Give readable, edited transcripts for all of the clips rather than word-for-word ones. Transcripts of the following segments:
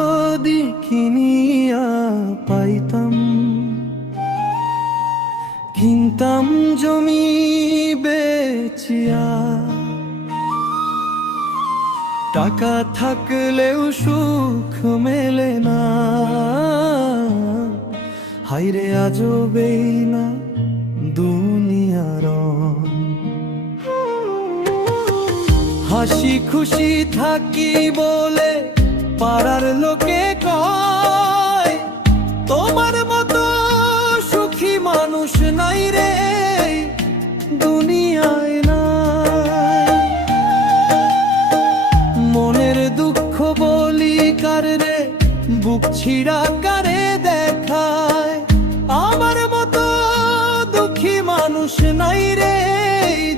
যদি কিনিয়া পাইতাম, কিনতাম জমি বেচিয়া। টাকা থাকলেও সুখ মেলে না, হাইরে আজবেই না দুনিয়ার। হাসি খুশি থাকি বলে পাড়ার লোকে কয়, তোমার মতো সুখী মানুষ নাই রে দুনিয়ায় নাই। মনের দুঃখ বলি কার রে, বুক ছিঁড়া কারে দেখায়, আমার মতো দুঃখী মানুষ নাই রে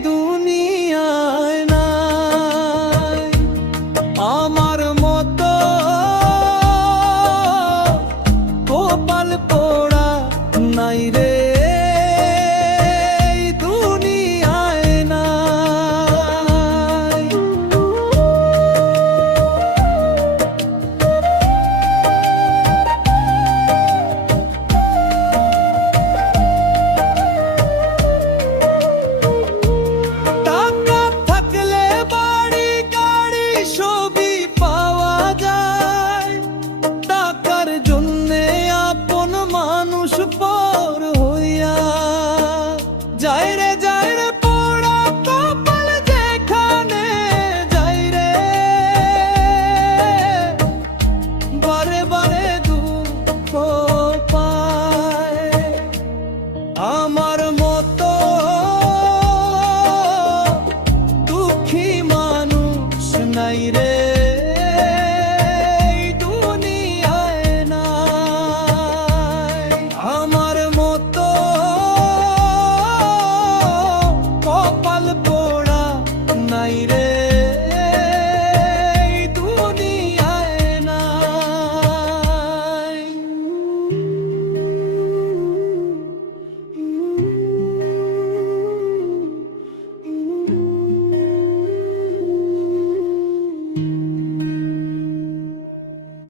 দুনিয়ায় নাই। আমার মতো কপাল পোড়া নাই রে দুনিয়ায় নাই। টাকা থাকলে বাড়ি গাড়ি সবই পাওয়া যায়, টাকার জন্যে আপন মানুষ পর হইয়া যায় রে, যায় রে পোড়া কপাল যেখানে যায় রে, বারে বারে দুঃখ পায়। আমার মতো দুঃখী মানুষ নাই রে